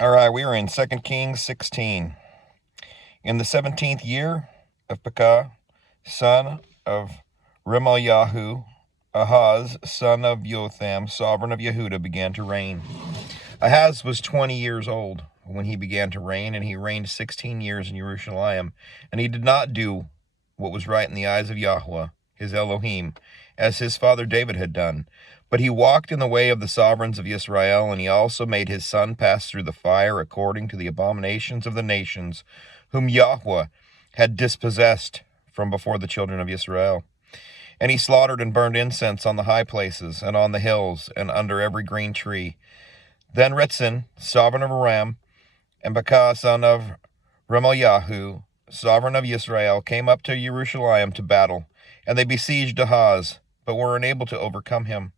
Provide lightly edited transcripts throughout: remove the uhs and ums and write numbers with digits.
All right, we are in 2 Kings 16. In the 17th year of Pekah, son of Remaliahu, Ahaz, son of Jotham, sovereign of Yehuda, began to reign. Ahaz was 20 years old when he began to reign, and he reigned 16 years in Jerusalem. And he did not do what was right in the eyes of Yahweh, his Elohim, as his father David had done. But he walked in the way of the sovereigns of Israel, and he also made his son pass through the fire according to the abominations of the nations, whom Yahweh had dispossessed from before the children of Israel. And he slaughtered and burned incense on the high places, and on the hills, and under every green tree. Then Retzin, sovereign of Aram, and Pekah, son of Remaliahu, sovereign of Israel, came up to Jerusalem to battle, and they besieged Ahaz, but were unable to overcome him.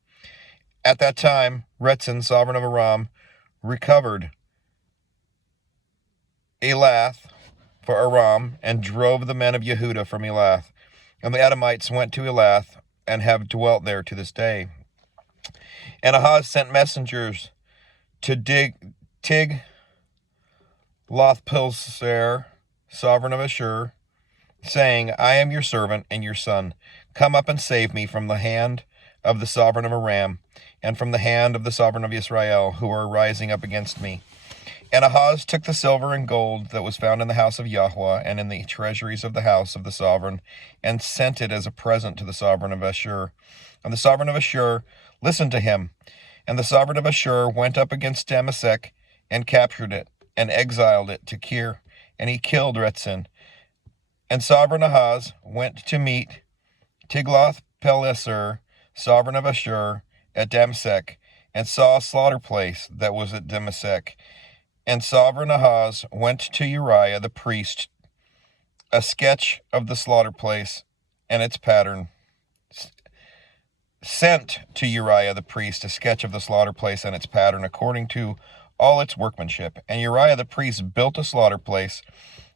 At that time, Retzin, sovereign of Aram, recovered Elath for Aram, and drove the men of Yehuda from Elath. And the Edomites went to Elath, and have dwelt there to this day. And Ahaz sent messengers to Tiglath-Pileser, sovereign of Ashur, saying, I am your servant and your son. Come up and save me from the hand of the sovereign of Aram, and from the hand of the sovereign of Israel, who are rising up against me. And Ahaz took the silver and gold that was found in the house of Yahweh and in the treasuries of the house of the sovereign, and sent it as a present to the sovereign of Ashur. And the sovereign of Ashur listened to him. And the sovereign of Ashur went up against Damasek, and captured it, and exiled it to Kir, and he killed Retzin. And sovereign Ahaz went to meet Tiglath-Pileser, sovereign of Ashur, at Damasek, and saw a slaughter place that was at Damasek. And sovereign Ahaz went to Uriah the priest, a sketch of the slaughter place and its pattern. Sent to Uriah the priest a sketch of the slaughter place and its pattern according to all its workmanship. And Uriah the priest built a slaughter place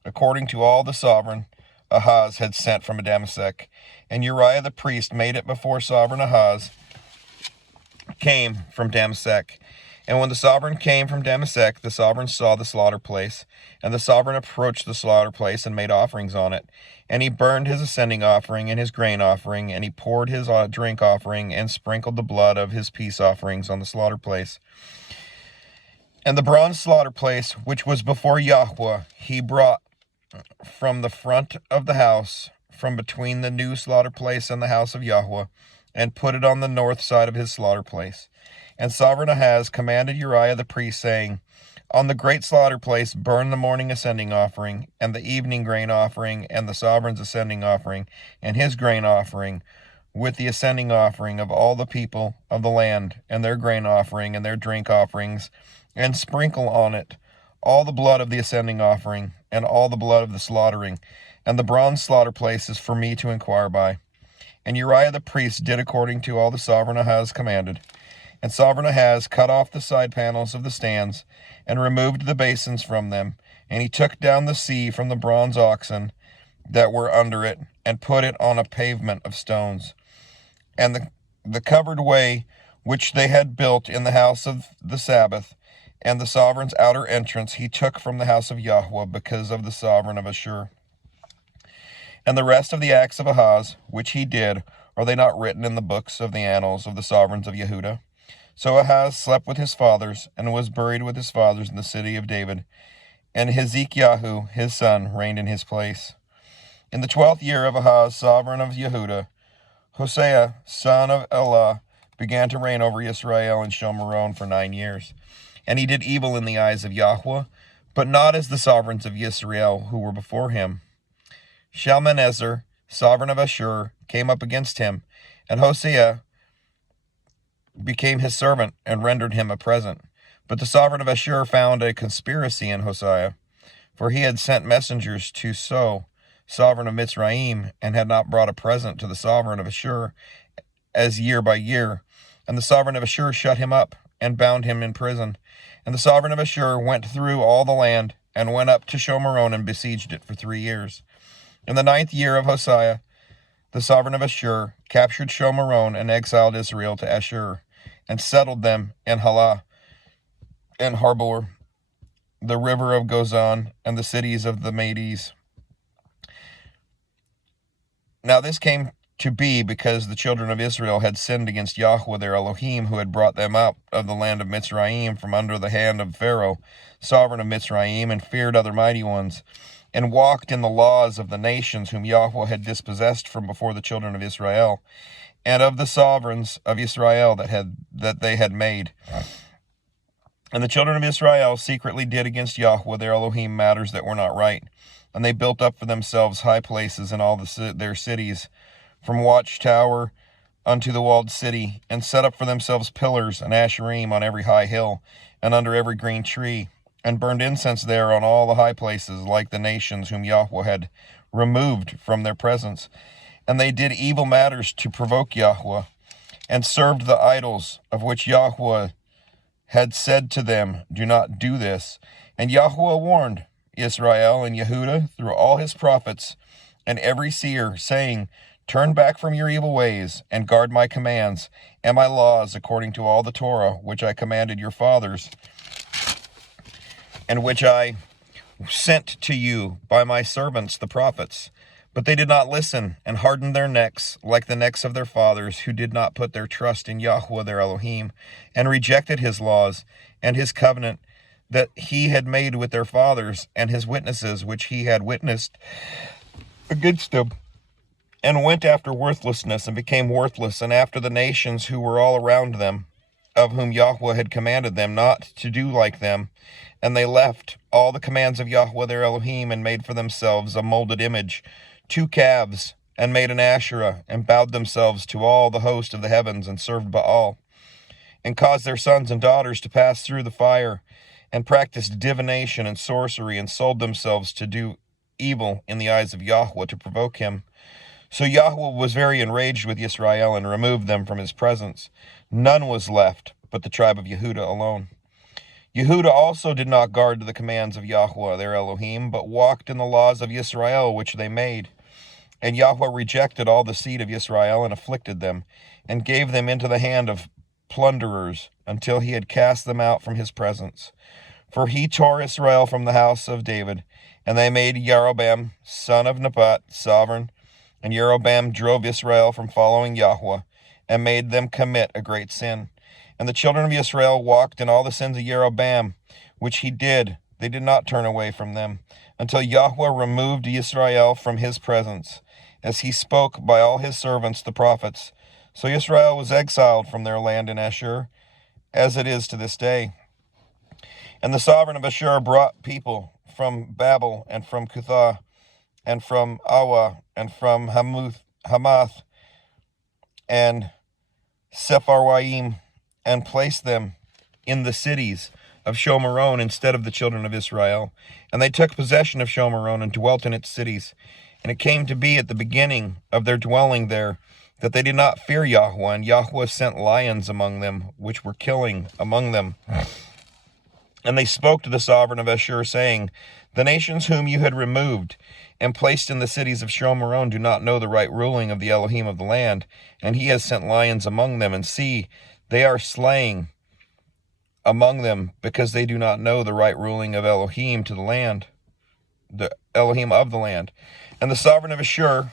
according to all the sovereign Ahaz had sent from Damasek. And Uriah the priest made it before sovereign Ahaz came from Damasek. And when the sovereign came from Damasek, the sovereign saw the slaughter place, and the sovereign approached the slaughter place and made offerings on it. And he burned his ascending offering and his grain offering, and he poured his drink offering, and sprinkled the blood of his peace offerings on the slaughter place. And the bronze slaughter place, which was before Yahweh, he brought from the front of the house, from between the new slaughter place and the house of Yahweh, and put it on the north side of his slaughter place. And sovereign Ahaz commanded Uriah the priest, saying, on the great slaughter place burn the morning ascending offering, and the evening grain offering, and the sovereign's ascending offering, and his grain offering, with the ascending offering of all the people of the land, and their grain offering, and their drink offerings, and sprinkle on it all the blood of the ascending offering, and all the blood of the slaughtering. And the bronze slaughter place is for me to inquire by. And Uriah the priest did according to all the sovereign Ahaz commanded. And sovereign Ahaz cut off the side panels of the stands, and removed the basins from them. And he took down the sea from the bronze oxen that were under it, and put it on a pavement of stones. And the covered way which they had built in the house of the Sabbath, and the sovereign's outer entrance, he took from the house of Yahweh, because of the sovereign of Ashur. And the rest of the acts of Ahaz, which he did, are they not written in the books of the annals of the sovereigns of Yehuda? So Ahaz slept with his fathers, and was buried with his fathers in the city of David. And Hezekiah, his son, reigned in his place. In the 12th year of Ahaz, sovereign of Yehuda, Hosea, son of Elah, began to reign over Israel and Shomeron for 9 years. And he did evil in the eyes of Yahweh, but not as the sovereigns of Israel who were before him. Shalmaneser, sovereign of Ashur, came up against him, and Hosea became his servant and rendered him a present. But the sovereign of Ashur found a conspiracy in Hosea, for he had sent messengers to So, sovereign of Mitzrayim, and had not brought a present to the sovereign of Ashur as year by year. And the sovereign of Ashur shut him up, and bound him in prison. And the sovereign of Ashur went through all the land, and went up to Shomeron, and besieged it for 3 years. In the 9th year of Hosea, the sovereign of Ashur captured Shomeron, and exiled Israel to Ashur, and settled them in Halah and Harbor, the river of Gozan, and the cities of the Medes. Now this came to be because the children of Israel had sinned against Yahweh their Elohim, who had brought them out of the land of Mitzrayim from under the hand of Pharaoh, sovereign of Mitzrayim, and feared other mighty ones, and walked in the laws of the nations whom Yahweh had dispossessed from before the children of Israel, and of the sovereigns of Israel that they had made. And the children of Israel secretly did against Yahweh their Elohim matters that were not right. And they built up for themselves high places in all their cities, from watchtower unto the walled city, and set up for themselves pillars and asherim on every high hill, and under every green tree, and burned incense there on all the high places, like the nations whom Yahweh had removed from their presence. And they did evil matters to provoke Yahweh, and served the idols, of which Yahweh had said to them, do not do this. And Yahweh warned Israel and Yehudah through all his prophets and every seer, saying, turn back from your evil ways, and guard my commands and my laws according to all the Torah, which I commanded your fathers, and which I sent to you by my servants the prophets. But they did not listen, and hardened their necks, like the necks of their fathers, who did not put their trust in Yahweh their Elohim, and rejected his laws, and his covenant that he had made with their fathers, and his witnesses which he had witnessed against them, and went after worthlessness, and became worthless, and after the nations who were all around them, of whom Yahweh had commanded them not to do like them. And they left all the commands of Yahweh their Elohim, and made for themselves a molded image, 2 calves, and made an Asherah, and bowed themselves to all the host of the heavens, and served Baal, and caused their sons and daughters to pass through the fire, and practiced divination and sorcery, and sold themselves to do evil in the eyes of Yahweh to provoke him. So Yahweh was very enraged with Israel, and removed them from his presence. None was left but the tribe of Yehudah alone. Yehudah also did not guard the commands of Yahweh their Elohim, but walked in the laws of Israel which they made. And Yahweh rejected all the seed of Israel, and afflicted them, and gave them into the hand of plunderers, until he had cast them out from his presence. For he tore Israel from the house of David, and they made Jeroboam, son of Nebat, sovereign. And Jeroboam drove Israel from following Yahweh, and made them commit a great sin. And the children of Israel walked in all the sins of Jeroboam, which he did. They did not turn away from them, until Yahweh removed Israel from his presence, as he spoke by all his servants the prophets. So Israel was exiled from their land in Ashur, as it is to this day. And the sovereign of Ashur brought people from Babel, and from Cuthah, and from Awa, and from Hamath, and Sepharwaim, and placed them in the cities of Shomeron instead of the children of Israel. And they took possession of Shomeron, and dwelt in its cities. And it came to be at the beginning of their dwelling there, that they did not fear Yahweh, and Yahweh sent lions among them, which were killing among them. And they spoke to the sovereign of Ashur, saying, the nations whom you had removed and placed in the cities of Shomeron do not know the right ruling of the Elohim of the land, and he has sent lions among them. And see, they are slaying among them, because they do not know the right ruling of Elohim to the land, the Elohim of the land. And the sovereign of Ashur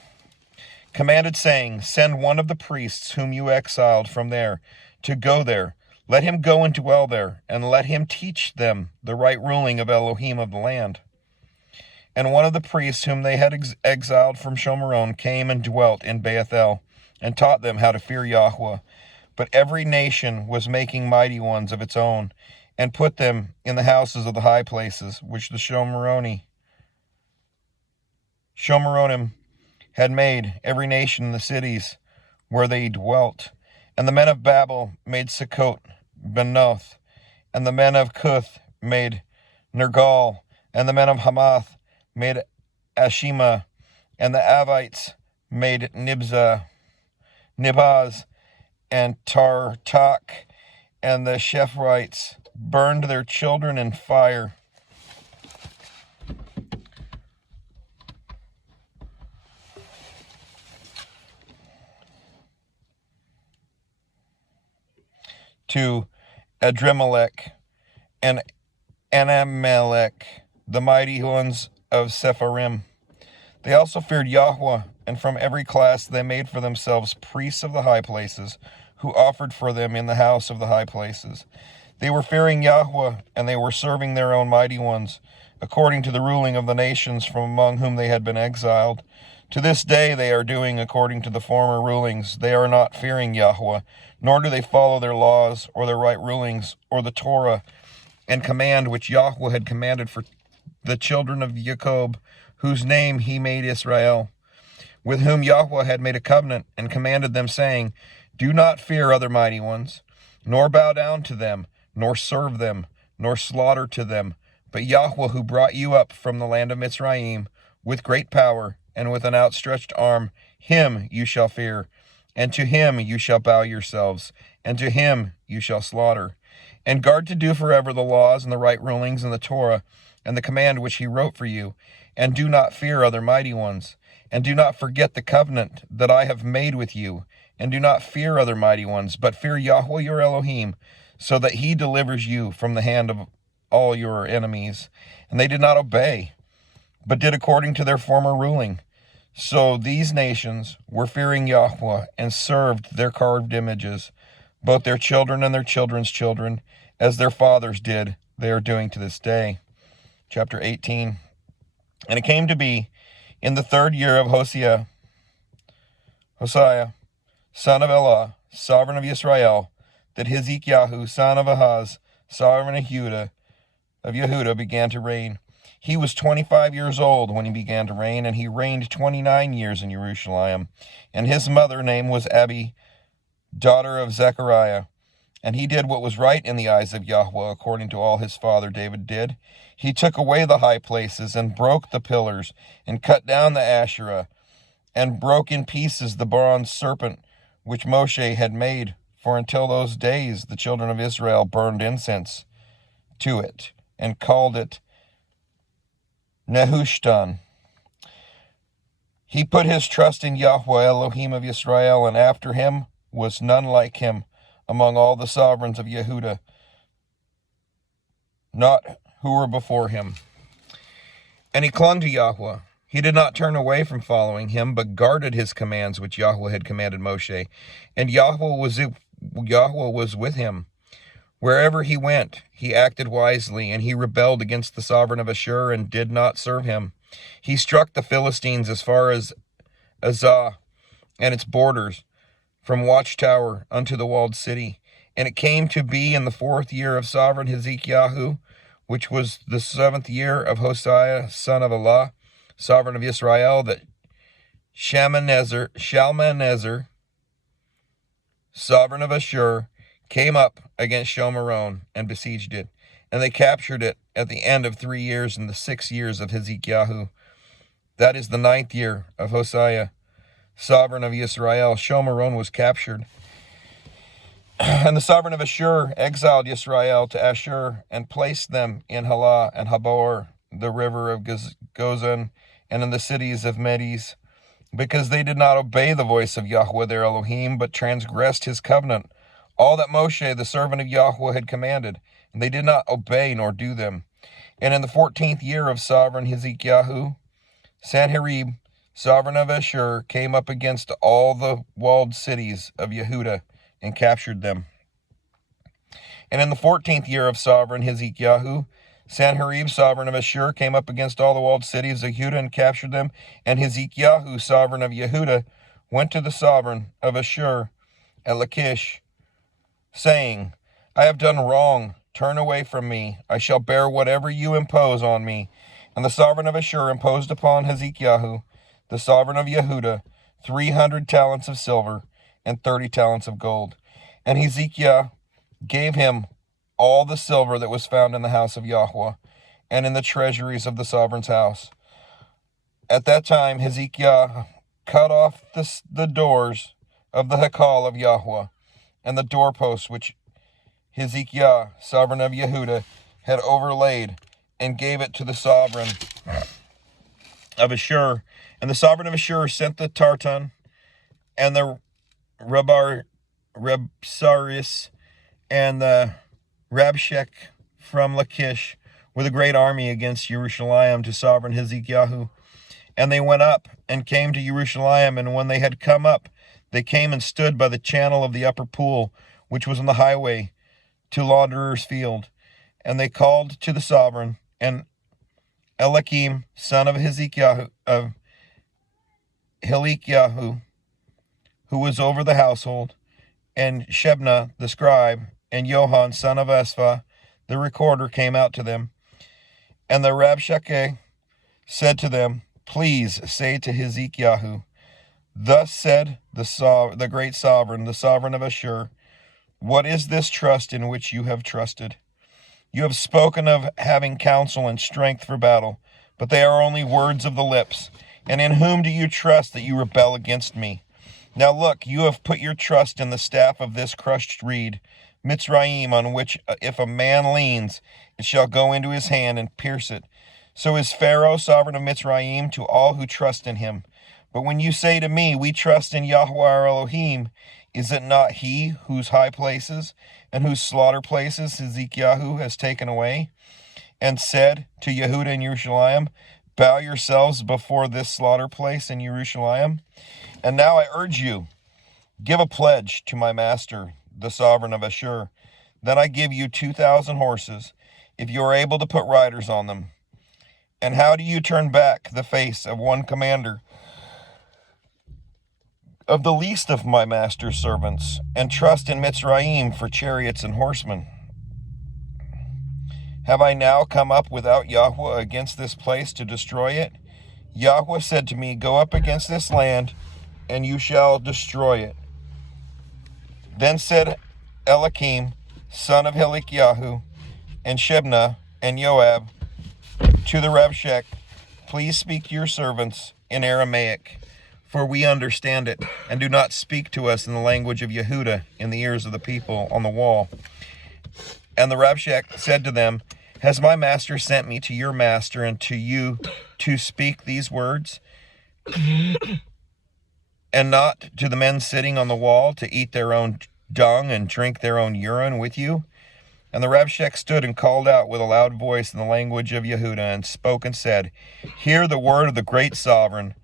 commanded, saying, send one of the priests whom you exiled from there to go there. Let him go and dwell there, and let him teach them the right ruling of Elohim of the land. And one of the priests whom they had exiled from Shomeron came and dwelt in Bethel, and taught them how to fear Yahweh. But every nation was making mighty ones of its own, and put them in the houses of the high places, which the Shomeronim had made, every nation in the cities where they dwelt. And the men of Babel made Sukkot, Benoth, and the men of Cuth made Nergal, and the men of Hamath made Ashima, and the Avites made Nibzaz, and Tartak, and the Shephrites burned their children in fire. To Adremelech, and Anamelech, the mighty ones of Sepharim. They also feared Yahweh, and from every class they made for themselves priests of the high places, who offered for them in the house of the high places. They were fearing Yahweh, and they were serving their own mighty ones, according to the ruling of the nations from among whom they had been exiled. To this day they are doing according to the former rulings. They are not fearing Yahweh, nor do they follow their laws, or their right rulings, or the Torah and command which Yahweh had commanded for the children of Jacob, whose name he made Israel, with whom Yahweh had made a covenant, and commanded them, saying, Do not fear other mighty ones, nor bow down to them, nor serve them, nor slaughter to them, but Yahweh, who brought you up from the land of Mitzrayim, with great power, and with an outstretched arm, him you shall fear, and to him you shall bow yourselves, and to him you shall slaughter. And guard to do forever the laws and the right rulings and the Torah, and the command which he wrote for you, and do not fear other mighty ones, and do not forget the covenant that I have made with you, and do not fear other mighty ones, but fear Yahweh your Elohim, so that he delivers you from the hand of all your enemies. And they did not obey, but did according to their former ruling. So these nations were fearing Yahweh, and served their carved images, both their children and their children's children, as their fathers did, they are doing to this day. Chapter 18. And it came to be in the 3rd year of Hosea, son of Elah, sovereign of Israel, that Hezekiah, son of Ahaz, sovereign of Yehudah, began to reign. He was 25 years old when he began to reign, and he reigned 29 years in Jerusalem. And his mother name was Abi, daughter of Zechariah. And he did what was right in the eyes of Yahweh, according to all his father David did. He took away the high places, and broke the pillars, and cut down the Asherah, and broke in pieces the bronze serpent which Moshe had made. For until those days the children of Israel burned incense to it, and called it Nehushtan. He put his trust in Yahweh, Elohim of Israel, and after him was none like him among all the sovereigns of Yehudah, not who were before him. And he clung to Yahweh. He did not turn away from following him, but guarded his commands which Yahweh had commanded Moshe. And Yahweh was with him. Wherever he went, he acted wisely, and he rebelled against the sovereign of Ashur, and did not serve him. He struck the Philistines as far as Azah and its borders, from watchtower unto the walled city. And it came to be in the 4th year of sovereign Hezekiah, which was the 7th year of Hosea, son of Elah, sovereign of Israel, that Shalmaneser, sovereign of Ashur, came up against Shomeron and besieged it. And they captured it at the end of 3 years in the 6 years of Hezekiah. That is the 9th year of Hosea, sovereign of Israel. Shomeron was captured. And the sovereign of Ashur exiled Israel to Ashur, and placed them in Halah and Habor, the river of Gozan, and in the cities of Medes, because they did not obey the voice of Yahweh their Elohim, but transgressed his covenant, all that Moshe the servant of Yahweh had commanded, and they did not obey nor do them. And in the 14th year of sovereign Hezekiah, Sanherib, sovereign of Ashur, came up against all the walled cities of Yehudah, and captured them. And in the 14th year of sovereign Hezekiah, Sanherib, sovereign of Ashur, came up against all the walled cities of Yehudah, and captured them. And Hezekiah, sovereign of Yehudah, went to the sovereign of Ashur at Lachish, saying, I have done wrong. Turn away from me. I shall bear whatever you impose on me. And the sovereign of Ashur imposed upon Hezekiah, the sovereign of Yehudah, 300 talents of silver and 30 talents of gold. And Hezekiah gave him all the silver that was found in the house of Yahweh, and in the treasuries of the sovereign's house. At that time Hezekiah cut off the doors of the Hekal of Yahweh, and the doorposts which Hezekiah, sovereign of Yehudah, had overlaid, and gave it to the sovereign of Ashur. And the sovereign of Ashur sent the Tartan and the Rebsaris and the Rabshakeh from Lachish with a great army against Jerusalem to sovereign Hezekiah. And they went up and came to Jerusalem, and when they had come up, they came and stood by the channel of the upper pool, which was on the highway to Launderer's Field. And they called to the sovereign, and Eliakim, son of Hezekiah, of Hilkiah, who was over the household, and Shebna the scribe, and Johann, son of Asaph, the recorder, came out to them. And the Rabshakeh said to them, Please say to Hezekiah, Thus said the great sovereign, the sovereign of Ashur, What is this trust in which you have trusted? You have spoken of having counsel and strength for battle, but they are only words of the lips. And in whom do you trust that you rebel against me? Now look, you have put your trust in the staff of this crushed reed, Mitzrayim, on which if a man leans, it shall go into his hand and pierce it. So is Pharaoh, sovereign of Mitzrayim, to all who trust in him. But when you say to me, We trust in Yahweh our Elohim, is it not he whose high places and whose slaughter places Hezekiah has taken away, and said to Yehuda and Jerusalem, Bow yourselves before this slaughter place in Jerusalem? And now I urge you, give a pledge to my master, the sovereign of Ashur. Then I give you 2,000 horses, if you are able to put riders on them. And how do you turn back the face of one commander of the least of my master's servants, and trust in Mitzrayim for chariots and horsemen? Have I now come up without Yahweh against this place to destroy it? Yahweh said to me, Go up against this land, and you shall destroy it. Then said Eliakim, son of Hilkiah, and Shebna, and Joab, to the Rabshakeh, Please speak to your servants in Aramaic, for we understand it, and do not speak to us in the language of Yehuda in the ears of the people on the wall. And the Rabshakeh said to them, Has my master sent me to your master and to you to speak these words, and not to the men sitting on the wall to eat their own dung and drink their own urine with you? And the Rabshakeh stood and called out with a loud voice in the language of Yehuda, and spoke and said, Hear the word of the great sovereign,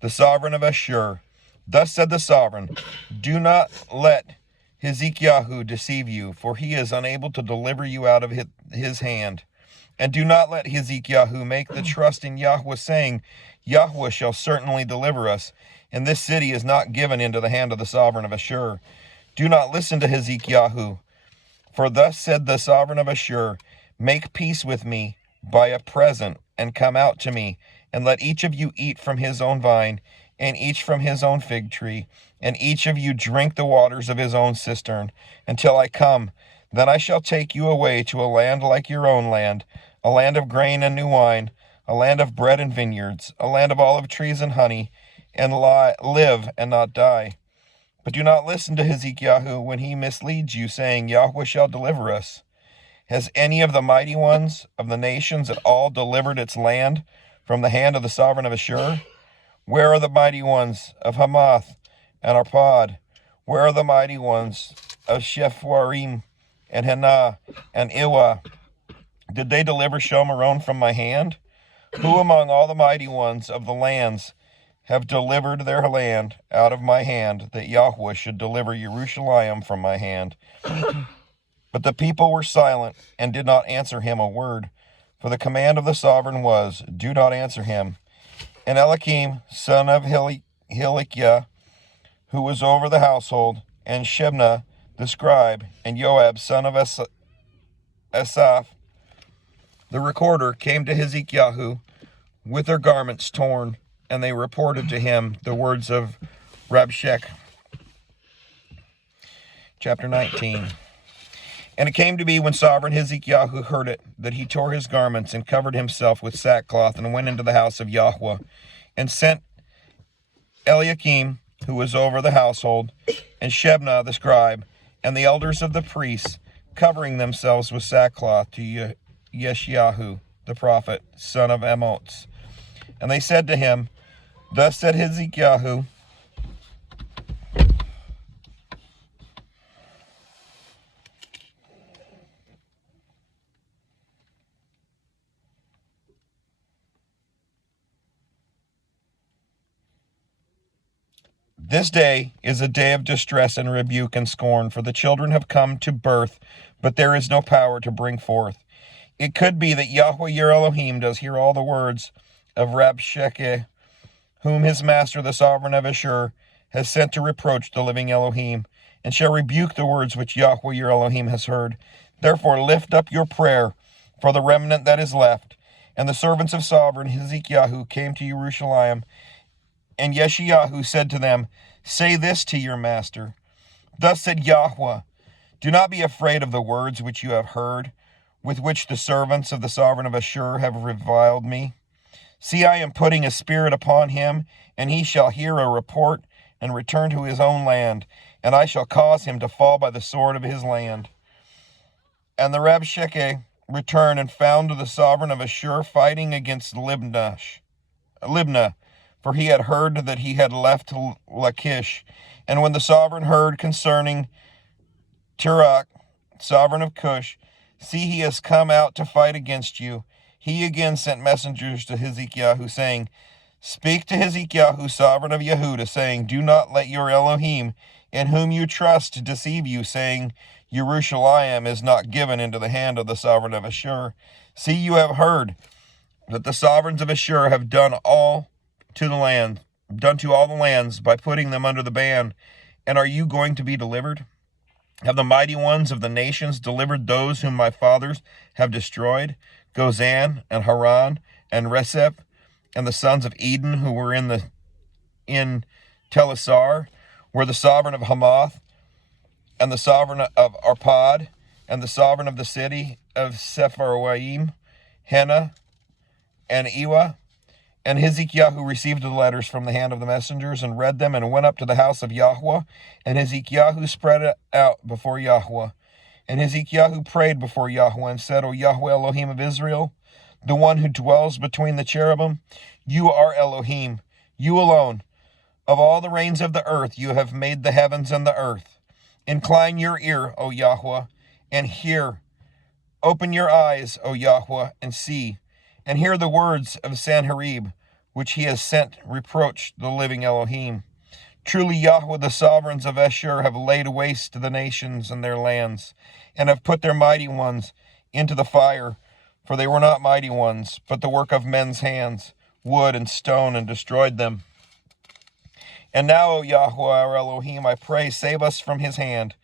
the sovereign of Ashur. Thus said the sovereign, Do not let Hezekiah deceive you, for he is unable to deliver you out of his hand. And do not let Hezekiah make the trust in Yahweh, saying, Yahweh shall certainly deliver us, and this city is not given into the hand of the sovereign of Ashur. Do not listen to Hezekiah, for thus said the sovereign of Ashur, Make peace with me by a present, and come out to me, and let each of you eat from his own vine, and each from his own fig tree, and each of you drink the waters of his own cistern, until I come. Then I shall take you away to a land like your own land, a land of grain and new wine, a land of bread and vineyards, a land of olive trees and honey, and live and not die. But do not listen to Hezekiah when he misleads you, saying, Yahweh shall deliver us. Has any of the mighty ones of the nations at all delivered its land from the hand of the sovereign of Ashur? Where are the mighty ones of Hamath and Arpad? Where are the mighty ones of Shepharim and Hena and Iwa? Did they deliver Shomeron from my hand? Who among all the mighty ones of the lands have delivered their land out of my hand, that Yahweh should deliver Jerusalem from my hand? But the people were silent and did not answer him a word, for the command of the sovereign was, Do not answer him. And Eliakim, son of Hilkiah, who was over the household, and Shebna the scribe, and Joab, son of Asaph, the recorder, came to Hezekiah with their garments torn, and they reported to him the words of Rabshakeh. Chapter 19. And it came to be when sovereign Hezekiah heard it, that he tore his garments and covered himself with sackcloth, and went into the house of Yahweh, and sent Eliakim, who was over the household, and Shebna the scribe, and the elders of the priests, covering themselves with sackcloth, to Yeshayahu the prophet, son of Amoz. And they said to him, Thus said Hezekiah, This day is a day of distress and rebuke and scorn, for the children have come to birth, but there is no power to bring forth. It could be that Yahweh your Elohim does hear all the words of Rabshakeh, whom his master, the sovereign of Ashur, has sent to reproach the living Elohim, and shall rebuke the words which Yahweh your Elohim has heard. Therefore lift up your prayer for the remnant that is left. And the servants of sovereign Hezekiah came to Jerusalem, and Yeshayahu said to them, Say this to your master. Thus said Yahweh, Do not be afraid of the words which you have heard, with which the servants of the sovereign of Ashur have reviled me. See, I am putting a spirit upon him, and he shall hear a report and return to his own land, and I shall cause him to fall by the sword of his land. And the Rabshakeh returned and found the sovereign of Ashur fighting against Libnah, for he had heard that he had left Lachish. And when the sovereign heard concerning Tirach, sovereign of Cush, see, he has come out to fight against you, he again sent messengers to Hezekiah, saying, Speak to Hezekiah, sovereign of Yehudah, saying, Do not let your Elohim, in whom you trust, deceive you, saying, Jerusalem is not given into the hand of the sovereign of Ashur. See, you have heard that the sovereigns of Ashur have done to all the lands by putting them under the ban. And are you going to be delivered? Have the mighty ones of the nations delivered those whom my fathers have destroyed? Gozan and Haran and Reseph and the sons of Eden who were in Telasar, were the sovereign of Hamath and the sovereign of Arpad and the sovereign of the city of Sepharwaim, Hena and Ewa. And Hezekiah received the letters from the hand of the messengers and read them and went up to the house of Yahweh. And Hezekiah spread it out before Yahweh. And Hezekiah prayed before Yahweh and said, O Yahweh Elohim of Israel, the one who dwells between the cherubim, you are Elohim, you alone. Of all the reigns of the earth you have made the heavens and the earth. Incline your ear, O Yahweh, and hear. Open your eyes, O Yahweh, and see. And hear the words of Sanherib, which he has sent reproach the living Elohim. Truly Yahweh, the sovereigns of Ashur, have laid waste the nations and their lands, and have put their mighty ones into the fire. For they were not mighty ones, but the work of men's hands, wood and stone, and destroyed them. And now, O Yahweh, our Elohim, I pray, save us from his hand,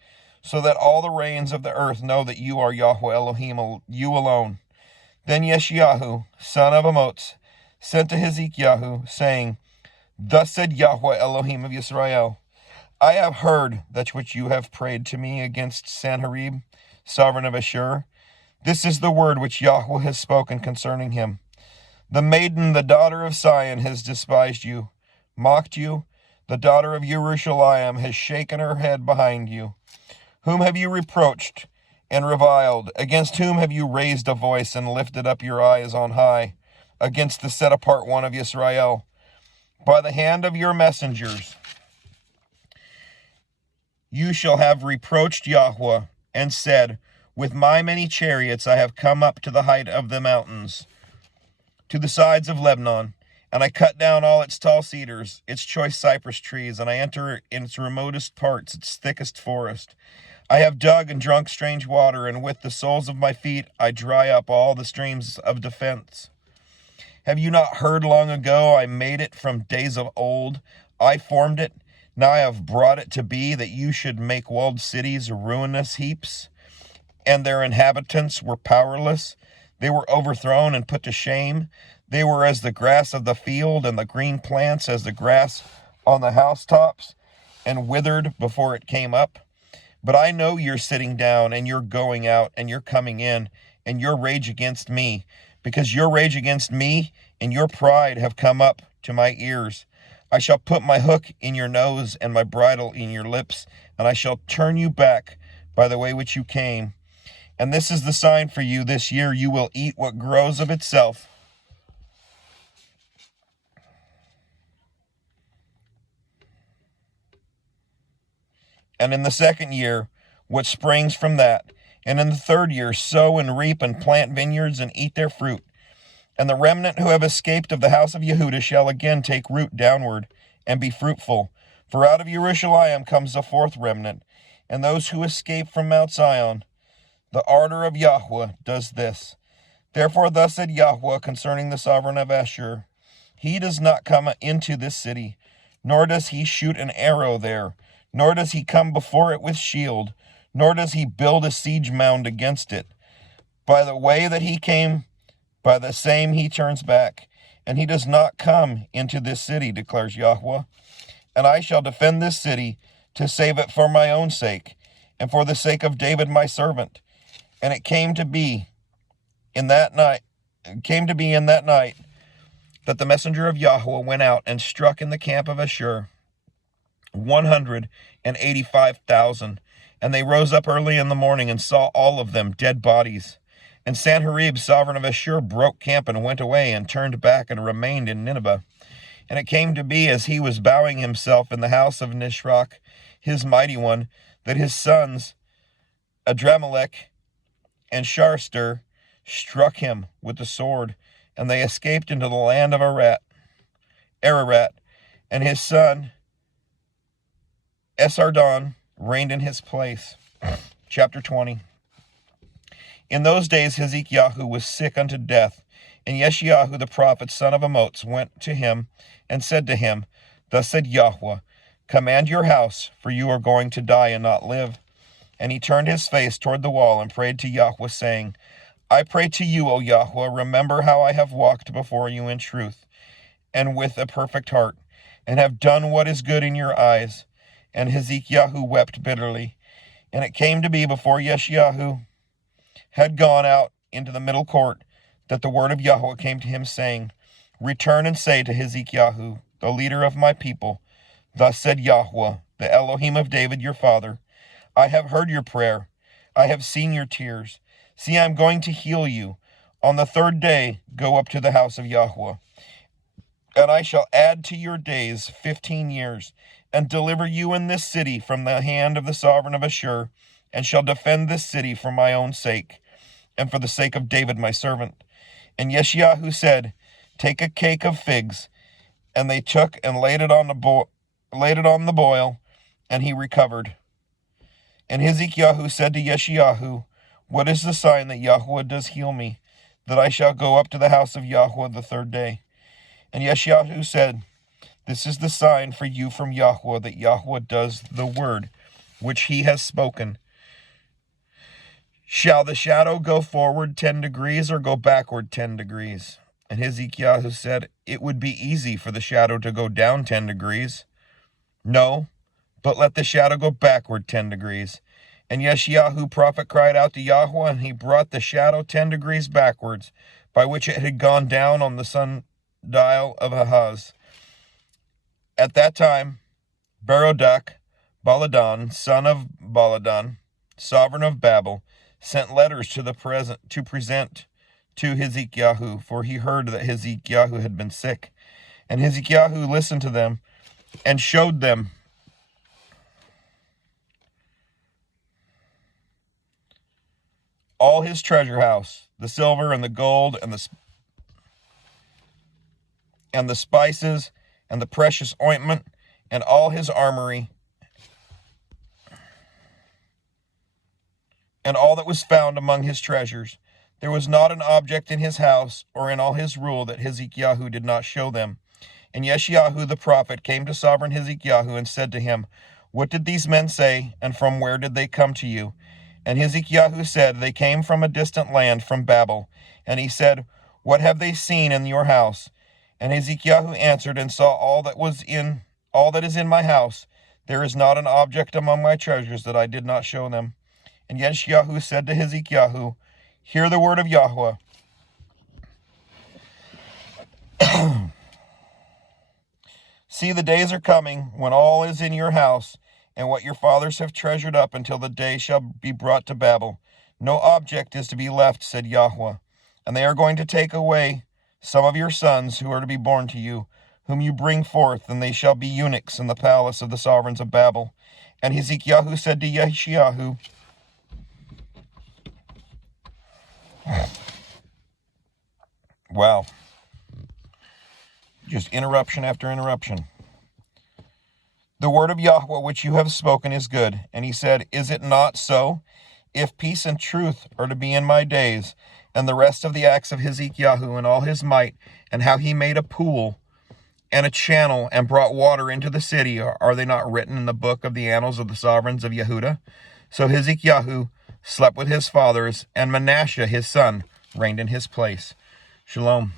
so that all the reigns of the earth know that you are Yahweh Elohim, you alone. Then Yeshayahu, son of Amoz, sent to Hezekiah, saying, Thus said Yahweh Elohim of Israel, I have heard that which you have prayed to me against Sanherib, sovereign of Ashur. This is the word which Yahweh has spoken concerning him. The maiden, the daughter of Sion, has despised you, mocked you. The daughter of Jerusalem has shaken her head behind you. Whom have you reproached and reviled? Against whom have you raised a voice and lifted up your eyes on high? Against the set-apart one of Israel. By the hand of your messengers you shall have reproached Yahweh, and said, With my many chariots I have come up to the height of the mountains, to the sides of Lebanon, and I cut down all its tall cedars, its choice cypress trees, and I enter in its remotest parts, its thickest forest. I have dug and drunk strange water, and with the soles of my feet I dry up all the streams of defense. Have you not heard long ago I made it from days of old? I formed it. Now I have brought it to be that you should make walled cities ruinous heaps, and their inhabitants were powerless. They were overthrown and put to shame. They were as the grass of the field, and the green plants as the grass on the housetops, and withered before it came up. But I know you're sitting down, and you're going out, and you're coming in, and your rage against me, because your rage against me and your pride have come up to my ears. I shall put my hook in your nose and my bridle in your lips, and I shall turn you back by the way which you came. And this is the sign for you: this year you will eat what grows of itself. And in the second year, what springs from that. And in the third year, sow and reap and plant vineyards and eat their fruit. And the remnant who have escaped of the house of Yehudah shall again take root downward and be fruitful. For out of Jerusalem comes a fourth remnant, and those who escape from Mount Zion. The ardor of Yahweh does this. Therefore thus said Yahweh concerning the sovereign of Ashur, he does not come into this city, nor does he shoot an arrow there, nor does he come before it with shield, nor does he build a siege mound against it. By the way that he came, by the same he turns back, and he does not come into this city, declares Yahweh. And I shall defend this city to save it for my own sake, and for the sake of David my servant. And it came to be in that night that the messenger of Yahweh went out and struck in the camp of Ashur 185,000. And they rose up early in the morning and saw all of them dead bodies. And Sanherib, sovereign of Ashur, broke camp and went away and turned back and remained in Nineveh. And it came to be, as he was bowing himself in the house of Nisroch, his mighty one, that his sons Adramelech and Sharster struck him with the sword, and they escaped into the land of Ararat, and his son Esarhaddon reigned in his place. Chapter 20. In those days Hezekiah was sick unto death, and Yeshayahu the prophet, son of Amoz, went to him and said to him, Thus said Yahweh, command your house, for you are going to die and not live. And he turned his face toward the wall and prayed to Yahweh, saying, I pray to you, O Yahweh, remember how I have walked before you in truth and with a perfect heart, and have done what is good in your eyes. And Hezekiah wept bitterly. And it came to be before Yeshayahu had gone out into the middle court, that the word of Yahweh came to him, saying, Return and say to Hezekiah, the leader of my people, Thus said Yahweh, the Elohim of David your father, I have heard your prayer, I have seen your tears. See, I am going to heal you. On the third day, go up to the house of Yahweh, and I shall add to your days 15 years, and deliver you in this city from the hand of the sovereign of Ashur, and shall defend this city for my own sake, and for the sake of David my servant. And Yeshayahu said, Take a cake of figs. And they took and laid it on the boil, and he recovered. And Hezekiah said to Yeshayahu, What is the sign that Yahweh does heal me, that I shall go up to the house of Yahweh the third day? And Yeshayahu said, This is the sign for you from Yahweh, that Yahweh does the word which he has spoken. Shall the shadow go forward 10 degrees or go backward 10 degrees? And Hezekiah said, It would be easy for the shadow to go down 10 degrees. No, but let the shadow go backward 10 degrees. And Yeshayahu prophet cried out to Yahweh, and he brought the shadow 10 degrees backwards, by which it had gone down on the sundial of Ahaz. At that time, Berodach Baladan, son of Baladan, sovereign of Babel, sent letters to present to Hezekiah, for he heard that Hezekiah had been sick. And Hezekiah listened to them and showed them all his treasure house, the silver and the gold and the spices and the precious ointment and all his armory, and all that was found among his treasures. There was not an object in his house or in all his rule that Hezekiah did not show them. And Yeshayahu the prophet came to sovereign Hezekiah and said to him, What did these men say, and from where did they come to you? And Hezekiah said, They came from a distant land, from Babel. And he said, What have they seen in your house? And Hezekiah answered and saw all that is in my house. There is not an object among my treasures that I did not show them. And Yeshayahu said to Hezekiah, Hear the word of Yahweh. See, the days are coming when all is in your house, and what your fathers have treasured up until the day shall be brought to Babel. No object is to be left, said Yahweh. And they are going to take away some of your sons who are to be born to you, whom you bring forth, and they shall be eunuchs in the palace of the sovereigns of Babel. And Hezekiah said to Yeshayahu, Wow. Just interruption after interruption. The word of Yahweh which you have spoken is good. And he said, Is it not so? If peace and truth are to be in my days, and the rest of the acts of Hezekiah and all his might, and how he made a pool and a channel and brought water into the city, are they not written in the book of the annals of the sovereigns of Yehuda? So Hezekiah slept with his fathers, and Manasseh his son reigned in his place. Shalom.